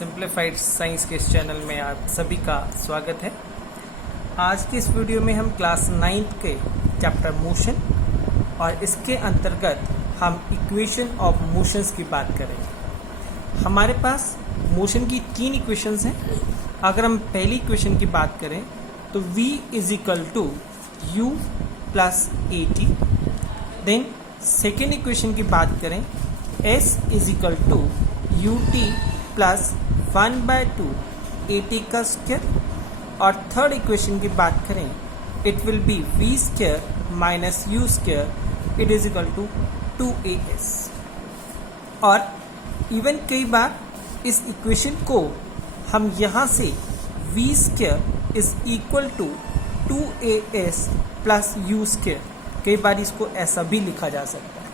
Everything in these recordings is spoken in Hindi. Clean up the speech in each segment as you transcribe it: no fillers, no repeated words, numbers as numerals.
सिंप्लीफाइड साइंस के इस चैनल में आप सभी का स्वागत है। आज की इस वीडियो में हम क्लास 9 के चैप्टर मोशन और इसके अंतर्गत हम इक्वेशन ऑफ मोशंस की बात करेंगे। हमारे पास मोशन की 3 इक्वेशंस हैं। अगर हम पहली इक्वेशन की बात करें तो v is equal to u plus A T. Then second equation की बात करें s is equal to U T plus 1/2 A T का स्क्वायर। और थर्ड इक्वेशन की बात करें it will be v square minus U square it is equal to 2as। और इवन कई बार इस इक्वेशन को हम यहाँ से v square is equal to 2as plus U square, कई बार इसको ऐसा भी लिखा जा सकता है।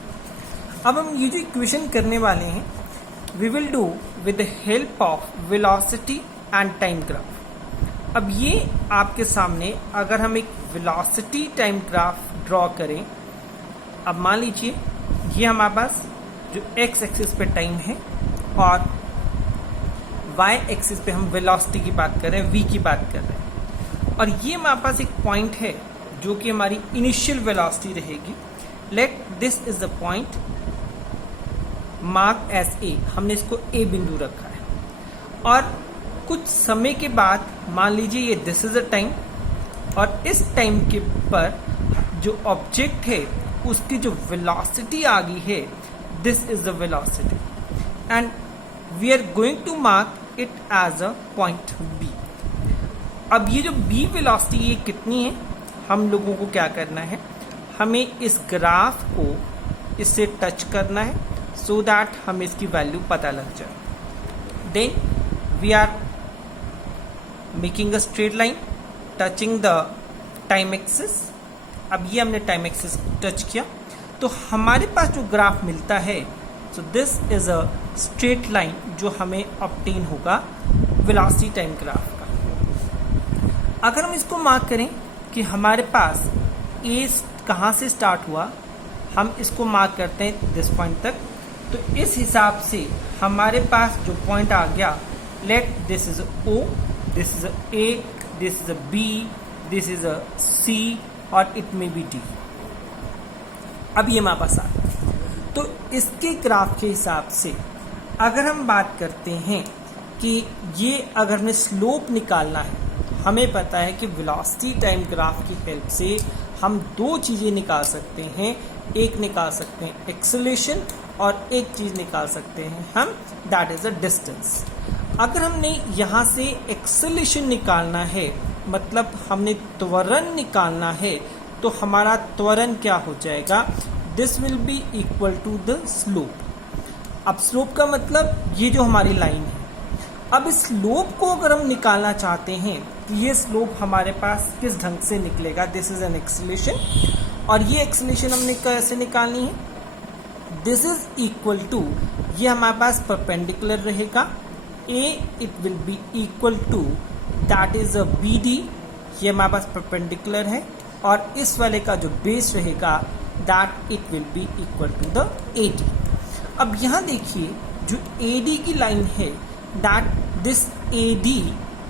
अब हम ये जो इक्वेशन करने वाले हैं we will do with the help of velocity and time graph। अब ये आपके सामने अगर हम एक velocity time graph ड्रॉ करें, अब मान लीजिए ये हमारे पास जो x एक्सिस पे टाइम है और y एक्सिस पे हम velocity की बात कर रहे हैं, v की बात कर रहे हैं, और ये हमारे पास एक पॉइंट है जो कि हमारी इनिशियल वेलोसिटी रहेगी। Late this is the point mark S A, हमने इसको ए बिंदु रखा है। और कुछ समय के बाद मान लीजिए ये दिस इज द टाइम, और इस टाइम के पर जो ऑब्जेक्ट है उसकी जो वेलोसिटी आ गई है, this is the velocity and we are going to mark it as a point B. अब ये जो बी वेलोसिटी ये कितनी है, हम लोगों को क्या करना है, हमें इस ग्राफ को इससे टच करना है सो दैट हमें इसकी वैल्यू पता लग जाए। Then we are making a straight line touching the time axis. अब ये हमने टाइम एक्सिस टच किया तो हमारे पास जो ग्राफ मिलता है, सो this is a straight line जो हमें ऑब्टेन होगा वेलोसिटी टाइम ग्राफ का। अगर हम इसको मार्क करें कि हमारे पास ए कहाँ से स्टार्ट हुआ, हम इसको मार्क करते हैं दिस पॉइंट तक, तो इस हिसाब से हमारे पास जो पॉइंट आ गया, let this is O, this is A, this is B, this is C और इट मे बी डी। अब ये हमारे पास आ गया। तो इसके ग्राफ के हिसाब से अगर हम बात करते हैं कि ये अगर हमें स्लोप निकालना है, हमें पता है कि वेलोसिटी टाइम ग्राफ की हेल्प से हम 2 चीज़ें निकाल सकते हैं। एक निकाल सकते हैं एक्सेलरेशन और एक चीज़ निकाल सकते हैं हम, दैट इज अ डिस्टेंस। अगर हमने यहाँ से एक्सेलरेशन निकालना है, मतलब हमने त्वरण निकालना है, तो हमारा त्वरण क्या हो जाएगा, this will be equal to the slope. अब स्लोप का मतलब ये जो हमारी लाइन है। अब इस स्लोप को अगर हम निकालना चाहते हैं तो ये स्लोप हमारे पास किस ढंग से निकलेगा, दिस इज एन एक्सेलरेशन, और ये एक्सेलरेशन हमने कैसे निकालनी है, दिस इज इक्वल टू, ये हमारे पास परपेंडिकुलर रहेगा, A it will be equal to that is A B D, ये हमारे पास परपेंडिकुलर है, और इस वाले का जो बेस रहेगा that it will be equal to the A D. अब यहाँ देखिए जो ए डी की लाइन है, that this A D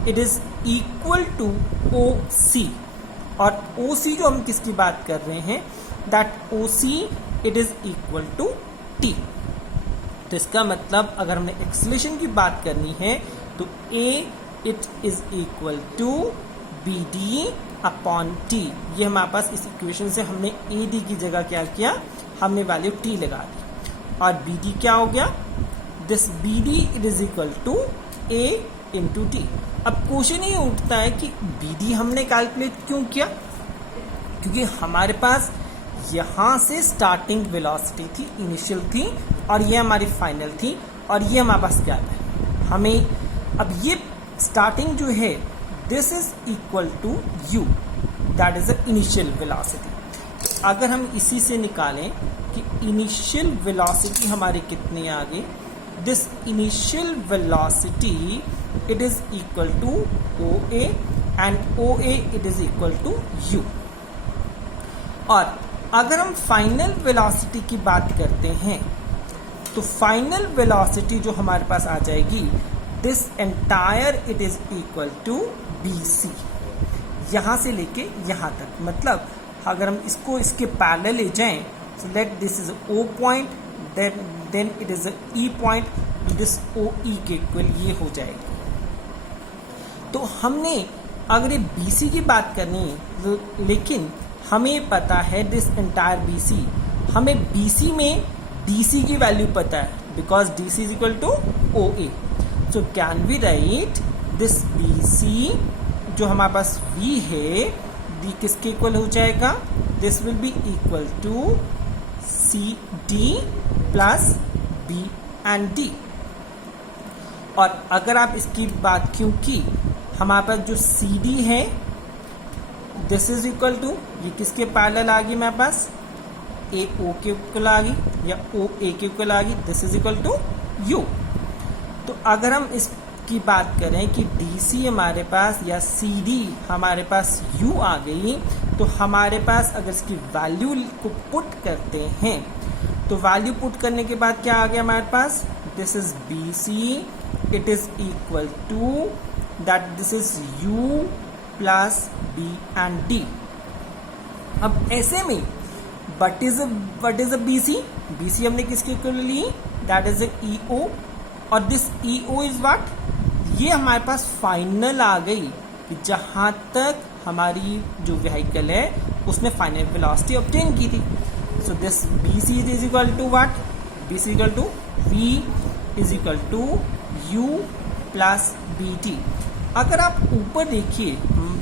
it is equal to O C, और ओ सी जो हम किसकी बात कर रहे हैं, that O C it is equal to T. तो इसका मतलब अगर हमने एक्सेलरेशन की बात करनी है तो A it is equal to B D upon T. ये हमारे पास इस इक्वेशन से हमने ए डी की जगह क्या किया, हमने वैल्यू टी लगा दी, और बी डी क्या हो गया, this B D it is equal to A into T. अब क्वेश्चन ये उठता है कि बी डी हमने कैलकुलेट क्यों किया, क्योंकि हमारे पास यहाँ से स्टार्टिंग वेलोसिटी थी, इनिशियल थी, और ये हमारी फाइनल थी, और ये हमारे पास क्या है, हमें अब ये स्टार्टिंग जो है this is equal to U, that is the initial velocity. अगर हम इसी से निकालें कि इनिशियल वेलोसिटी हमारी कितनी आ गई, this initial velocity it is equal to OA and OA it is equal to U। और अगर हम फाइनल वेलोसिटी की बात करते हैं तो फाइनल वेलोसिटी जो हमारे पास आ जाएगी, this entire it is equal to BC, यहां से लेके यहां तक, मतलब अगर हम इसको इसके पैरेलल ले जाएं, so let this is O point, then it is a E point, this OE के इक्वल ये हो जाएगा। तो हमने अगर ये BC की बात करनी है, लेकिन हमें पता है दिस एंटायर BC, हमें BC में DC की वैल्यू पता है, because DC is equal to OA। So can we write this BC जो हमारे पास V है, D किसके इक्वल हो जाएगा, this will be equal to CD plus B and D। और अगर आप इसकी बात, क्योंकि हमारे पास जो CD है दिस इज इक्वल टू, ये किसके पैरेलल आ गई हमारे पास, AO के इक्वल आ गई या OA के इक्वल आ गई, this is equal to U। तो अगर हम इसकी बात करें कि DC हमारे पास या CD हमारे पास U आ गई, तो हमारे पास अगर इसकी वैल्यू को पुट करते हैं, तो वैल्यू पुट करने के बाद क्या आ गया हमारे पास, this is BC, it is equal to that this is U plus B and D। अब ऐसे में what is a BC, BC हमने किसके इक्वल ली, दैट इज EO, और दिस EO इज व्हाट, ये हमारे पास फाइनल आ गई कि जहां तक हमारी जो व्हीकल है उसने फाइनल वेलोसिटी ऑब्टेन की थी। So this BC is equal to what, BC equal to V is equal to U plus BT। अगर आप ऊपर देखिए,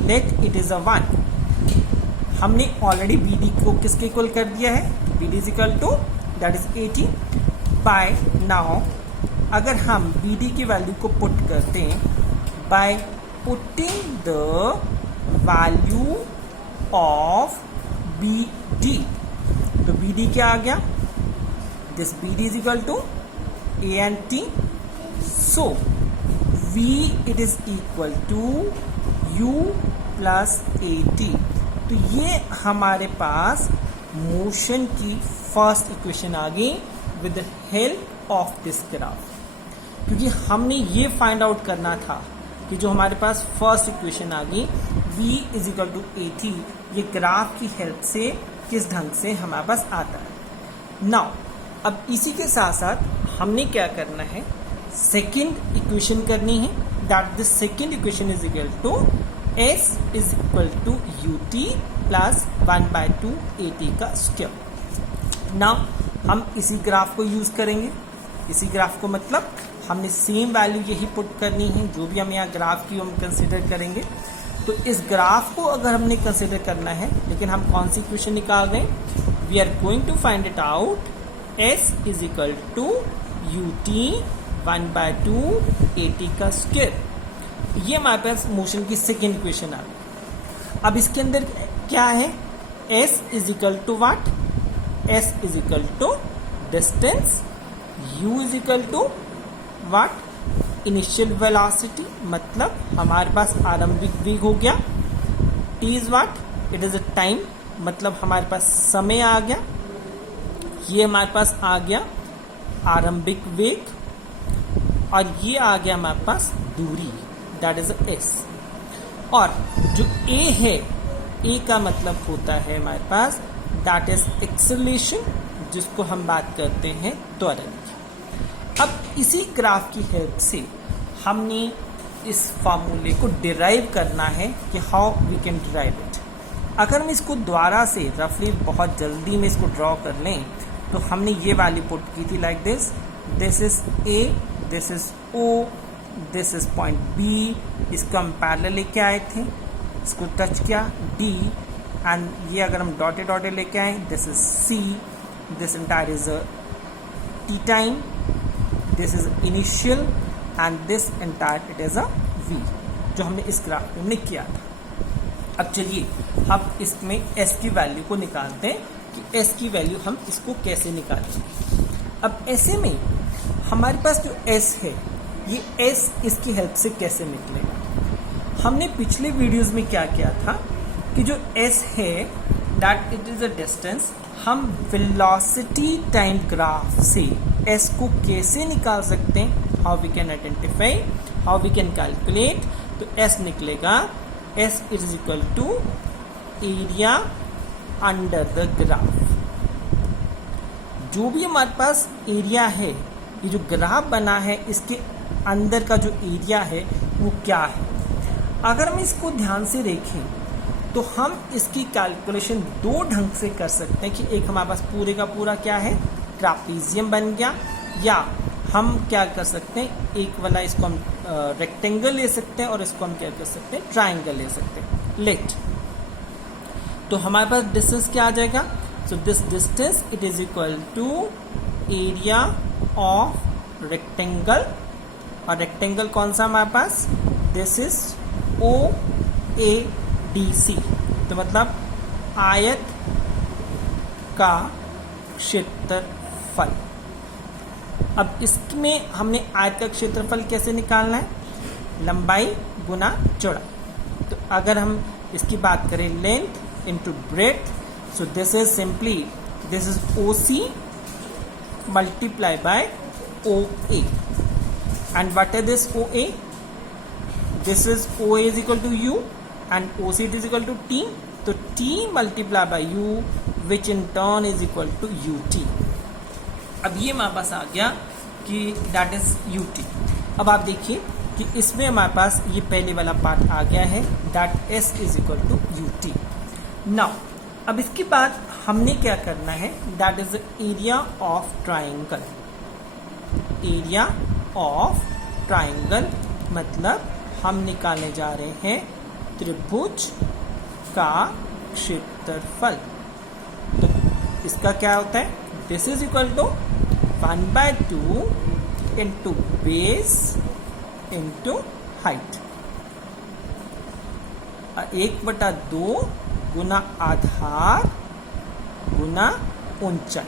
लेट इट इज अ 1, हमने ऑलरेडी BD को किसके इक्वल कर दिया है, BD is equal to that is 80 by. Now अगर हम BD की वैल्यू को पुट करते हैं by putting the value of BD, तो BD क्या आ गया, this BD is equal to A and T, so V it is equal to U plus AT। तो ये हमारे पास मोशन की फर्स्ट इक्वेशन आ गई with the help of this graph, क्योंकि हमने ये फाइंड आउट करना था कि जो हमारे पास फर्स्ट इक्वेशन आ गई V is equal to AT, ये ग्राफ की हेल्प से किस ढंग से हमारे पास आता है। नाउ अब इसी के साथ साथ हमने क्या करना है, सेकेंड इक्वेशन करनी है, that this second equation is equal to S is equal to UT plus 1/2 AT का स्क्वायर। नाउ हम इसी ग्राफ को यूज करेंगे, इसी ग्राफ को मतलब हमने सेम वैल्यू यही पुट करनी है, जो भी हम यहाँ ग्राफ की हम कंसिडर करेंगे। तो इस ग्राफ को अगर हमने कंसिडर करना है, लेकिन हम कौन सी इक्वेशन निकाल रहे हैं, we are going to find it out S is equal to UT 1/2 AT का स्क्वायर। ये हमारे पास मोशन की सेकेंड इक्वेशन आ गई। अब इसके अंदर क्या है, S is equal to what, S is equal to distance, U is equal to what, initial velocity, मतलब हमारे पास आरंभिक वेग हो गया, T is what, it is a time, मतलब हमारे पास समय आ गया, ये हमारे पास आ गया आरंभिक वेग, और ये आ गया हमारे पास दूरी, दैट इज S। और जो A है, A का मतलब होता है हमारे पास दैट इज एक्सेलरेशन, जिसको हम बात करते हैं त्वरण। अब इसी ग्राफ की हेल्प से हमने इस फार्मूले को डिराइव करना है कि how we can derive it. अगर हम इसको द्वारा से रफली बहुत जल्दी में इसको ड्रॉ कर लें, तो हमने ये वैल्यू पुट की थी like this, this is A, this is O, this is point B, इसको हम पैरेलल लेके आए थे, इसको टच किया D, एंड ये अगर हम डॉटेड डॉटेड लेके आए, this is C, this entire is a T time, this is initial, and this entire it is a V, जो हमने इस ग्राफ में हमने किया था। अब चलिए हम इसमें S की वैल्यू को निकालते हैं कि S की वैल्यू हम इसको कैसे निकालेंगे। अब ऐसे में हमारे पास जो S है, ये S इसकी हेल्प से कैसे निकलेगा। हमने पिछले वीडियोस में क्या किया था कि जो S है that it is a distance, हम वेलोसिटी टाइम ग्राफ से S को कैसे निकाल सकते हैं, how we can identify how we can calculate, तो S निकलेगा, S is equal to area under the graph. जो भी हमारे पास एरिया है, ये जो ग्राफ बना है इसके अंदर का जो एरिया है वो क्या है। अगर हम इसको ध्यान से देखें तो हम इसकी कैलकुलेशन दो ढंग से कर सकते हैं कि एक हमारे पास पूरे का पूरा क्या है, ट्रापीजियम बन गया, या हम क्या कर सकते हैं, एक वाला इसको हम रेक्टेंगल ले सकते हैं और इसको हम क्या कर सकते हैं, ट्राइंगल ले सकते हैं। लेट, तो हमारे पास डिस्टेंस क्या आ जाएगा, so this distance it is equal to area of rectangle, और रेक्टेंगल कौन सा हमारे पास, दिस इज OADC, तो मतलब आयत का क्षेत्रफल। अब इसमें हमने आयत का क्षेत्रफल कैसे निकालना है, लंबाई गुना चौड़ाई। तो अगर हम इसकी बात करें length into breadth, so this is simply this is OC multiply by OA, and what is this OA, this is OA is equal to U and OC is equal to T, तो T multiply by U which in turn is equal to UT। अब ये हमारे पास आ गया कि that is UT। अब आप देखिए कि इसमें हमारे पास ये पहले वाला पार्ट आ गया है, that S is equal to UT। Now अब इसके बाद हमने क्या करना है, that is the area of triangle। area of triangle मतलब हम निकालने जा रहे हैं त्रिभुज का क्षेत्रफल। तो इसका क्या होता है, this is equal to 1/2 into base into height, 1/2 गुना आधार गुना ऊंचाई।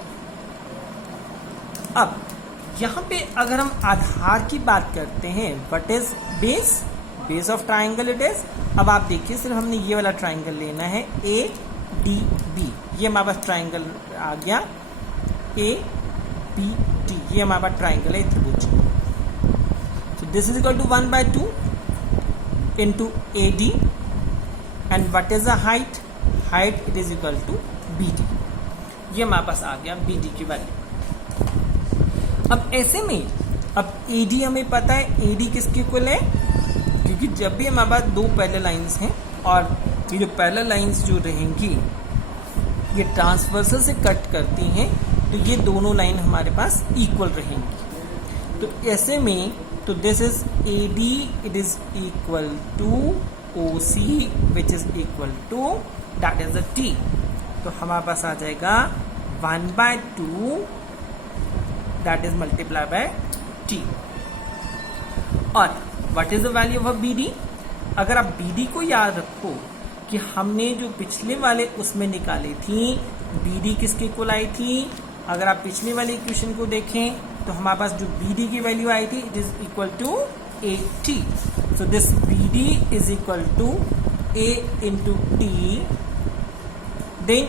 अब यहाँ पे अगर हम आधार की बात करते हैं, what is base, base of triangle it is. अब आप देखिए सिर्फ हमने ये वाला ट्राइंगल लेना है ADB, ये हमारे पास ट्राइंगल आ गया ABD, ये हमारे पास ट्राइंगल है त्रिभुज। So this is equal to 1/2 into AD, and what is the height, height it is equal to BD, ये हमारे पास आ गया BD की वैल्यू। अब ऐसे में अब AD हमें पता है, AD किसके इक्वल है, क्योंकि जब भी हमारे पास दो पैरेलल लाइंस हैं और ये जो पैरेलल लाइंस जो रहेंगी ये ट्रांसवर्सल से कट करती हैं, तो ये दोनों लाइन हमारे पास इक्वल रहेंगी। तो ऐसे में तो this is AD it is equal to OC which is equal to that is the T, तो हमारे पास आ जाएगा 1/2 that is multiply by T। और what is the value of BD, अगर आप BD को याद रखो कि हमने जो पिछले वाले उसमें निकाली थी, BD किसके इक्वल आई थी, अगर आप पिछले वाले इक्वेशन को देखें तो हमारे पास जो BD की वैल्यू आई थी it is equal to 80, so this BD is equal to A into T। Then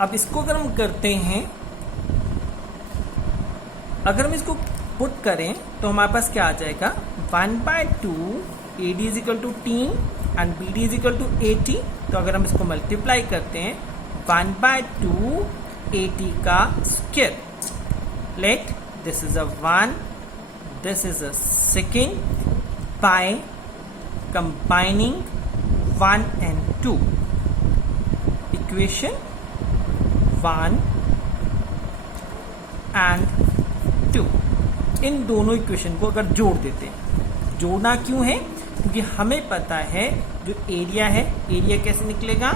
अब इसको अगर हम करते हैं, अगर हम इसको पुट करें तो हमारे पास क्या आ जाएगा, 1/2 AD is equal to T and BD is equal to 80। तो अगर हम इसको मल्टीप्लाई करते हैं 1/2 80 का square, late this is a 1, this is a second, by combining 1 and 2, equation 1 and 2, इन दोनों इक्वेशन को अगर जोड़ देते हैं, जोड़ना क्यों है, क्योंकि हमें पता है जो एरिया है, एरिया कैसे निकलेगा,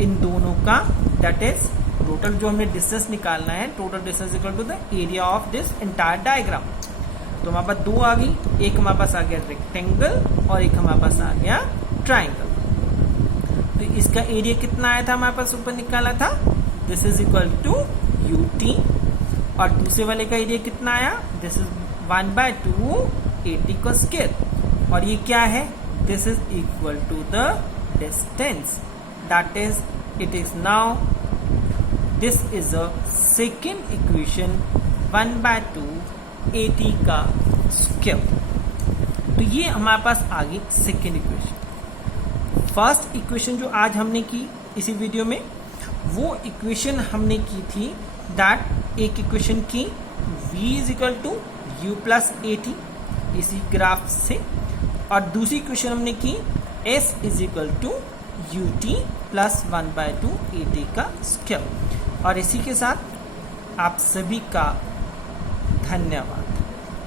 इन दोनों का दैट इज टोटल जो हमने डिस्टेंस निकालना है, total distance equal to the area of this entire diagram. तो हमारे पास दो आ गई, एक हमारे पास आ गया रेक्टेंगल और एक हमारे पास आ गया ट्राइंगल। तो इसका एरिया कितना आया था, हमारे पास ऊपर निकाला था, this is equal to UT, और दूसरे वाले का एरिया कितना आया, दिस इज 1/2 80 का स्क्वायर, और ये क्या है, this is equal to the distance, that is it is now this is a second equation 1/2 80 का स्क्वायर। स्क्वायर। तो ये हमारे पास आ गई सेकेंड इक्वेशन। फर्स्ट इक्वेशन जो आज हमने की इसी वीडियो में, वो इक्वेशन हमने की थी दैट एक इक्वेशन की v is equal to u plus A T इसी ग्राफ से, और दूसरी इक्वेशन हमने की s is equal to U T plus 1/2 A T का स्क्वायर। और इसी के साथ आप सभी का धन्यवाद।